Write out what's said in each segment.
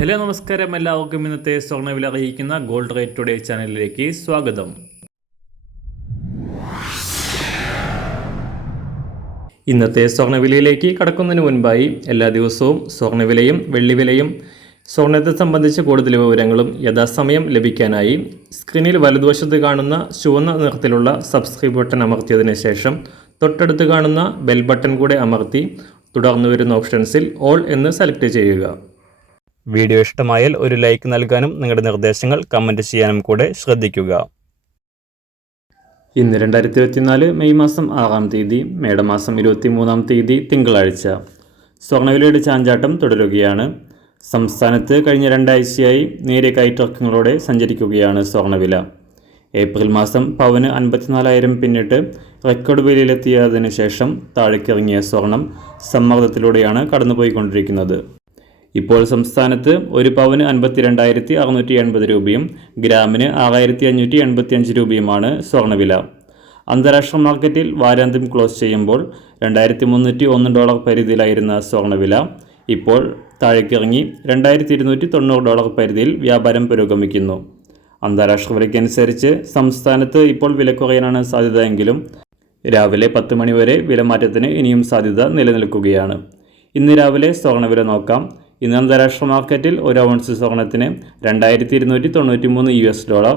Hello നമസ്കാരം, എല്ലാവർക്കും ഇന്നത്തെ സ്വർണ്ണവില അറിയിക്കുന്ന ഗോൾഡ് റേറ്റ് ടുഡേ ചാനലിലേക്ക് സ്വാഗതം. ഇന്നത്തെ സ്വർണ്ണവിലയിലേക്ക് കടക്കുന്നതിന് മുൻപായി എല്ലാ ദിവസവും സ്വർണ്ണവിലയും വെള്ളിവിലയും സ്വർണ്ണത്തെ സംബന്ധിച്ച കൂടുതൽ വിവരങ്ങളും യഥാസമയം ലഭിക്കാനായി സ്ക്രീനിൽ വലതുവശത്ത് കാണുന്ന ചുവന്ന നിറത്തിലുള്ള സബ്സ്ക്രൈബ് ബട്ടൺ അമർത്തിയതിനു ശേഷം തൊട്ടടുത്ത് കാണുന്ന ബെൽ ബട്ടൺ കൂടെ അമർത്തി തുടർന്ന് വരുന്ന ഓപ്ഷൻസിൽ ഓൾ എന്ന് സെലക്ട് ചെയ്യുക. വീഡിയോ ഇഷ്ടമായാൽ ഒരു ലൈക്ക് നൽകാനും നിങ്ങളുടെ നിർദ്ദേശങ്ങൾ കമൻറ്റ് ചെയ്യാനും കൂടെ ശ്രദ്ധിക്കുക. ഇന്ന് 2024 മെയ് മാസം 6-ാം തീയതി, മേടമാസം 23-ാം തീയതി തിങ്കളാഴ്ച. സ്വർണ്ണവിലയുടെ ചാഞ്ചാട്ടം തുടരുകയാണ്. സംസ്ഥാനത്ത് കഴിഞ്ഞ 2 ആഴ്ചയായി നേരിയ കയറ്റിറക്കങ്ങളോടെ സഞ്ചരിക്കുകയാണ് സ്വർണ്ണവില. ഏപ്രിൽ മാസം പവന് 54,000 പിന്നിട്ട് റെക്കോർഡ് വിലയിലെത്തിയതിനു ശേഷം താഴേക്കിറങ്ങിയ സ്വർണം സമ്മർദ്ദത്തിലൂടെയാണ് കടന്നുപോയിക്കൊണ്ടിരിക്കുന്നത്. ഇപ്പോൾ സംസ്ഥാനത്ത് ഒരു പവന് 52,680 രൂപയും ഗ്രാമിന് 6,585 രൂപയുമാണ് സ്വർണ്ണവില. അന്താരാഷ്ട്ര മാർക്കറ്റിൽ വാരാന്ത്യം ക്ലോസ് ചെയ്യുമ്പോൾ $2,301 പരിധിയിലായിരുന്ന സ്വർണ്ണവില ഇപ്പോൾ താഴേക്കിറങ്ങി $2,290 പരിധിയിൽ വ്യാപാരം പുരോഗമിക്കുന്നു. അന്താരാഷ്ട്ര വിലയ്ക്കനുസരിച്ച് സംസ്ഥാനത്ത് ഇപ്പോൾ വില കുറയാനാണ് സാധ്യതയെങ്കിലും രാവിലെ 10 മണി വരെ വിലമാറ്റത്തിന് ഇനിയും സാധ്യത നിലനിൽക്കുകയാണ്. ഇന്ന് രാവിലെ സ്വർണ്ണവില നോക്കാം. ഇന്ന് അന്താരാഷ്ട്ര മാർക്കറ്റിൽ ഒരു ഔൺസ് സ്വർണ്ണത്തിന് $2,293.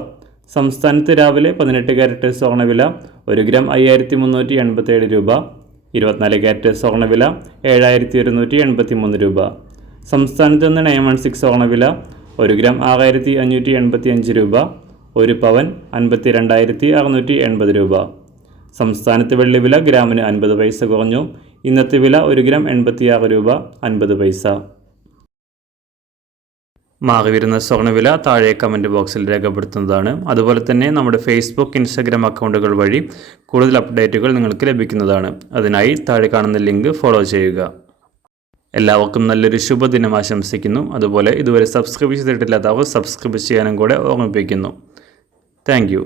സംസ്ഥാനത്ത് രാവിലെ 18 കാരറ്റ് സ്വർണ്ണവില 1 ഗ്രാം 5,387 രൂപ. 24 കാരറ്റ് സ്വർണ്ണവില 7,183 രൂപ. സംസ്ഥാനത്ത് നിന്ന് 916 സ്വർണ്ണവില 1 ഗ്രാം 6,585 രൂപ. 1 പവൻ 52,680 രൂപ. സംസ്ഥാനത്ത് വെള്ളിവില ഗ്രാമിന് 50 പൈസ കുറഞ്ഞു. ഇന്നത്തെ വില 1 ഗ്രാം 86 രൂപ 50 പൈസ. മാറി വരുന്ന സ്വർണ്ണവില താഴെ കമൻറ്റ് ബോക്സിൽ രേഖപ്പെടുത്തുന്നതാണ്. അതുപോലെ തന്നെ നമ്മുടെ ഫേസ്ബുക്ക്, ഇൻസ്റ്റാഗ്രാം അക്കൗണ്ടുകൾ വഴി കൂടുതൽ അപ്ഡേറ്റുകൾ നിങ്ങൾക്ക് ലഭിക്കുന്നതാണ്. അതിനായി താഴെ കാണുന്ന ലിങ്ക് ഫോളോ ചെയ്യുക. എല്ലാവർക്കും നല്ലൊരു ശുഭദിനം ആശംസിക്കുന്നു. അതുപോലെ ഇതുവരെ സബ്സ്ക്രൈബ് ചെയ്തിട്ടില്ലാത്തവർ സബ്സ്ക്രൈബ് ചെയ്യാനും കൂടെ ഓർമ്മിപ്പിക്കുന്നു. താങ്ക്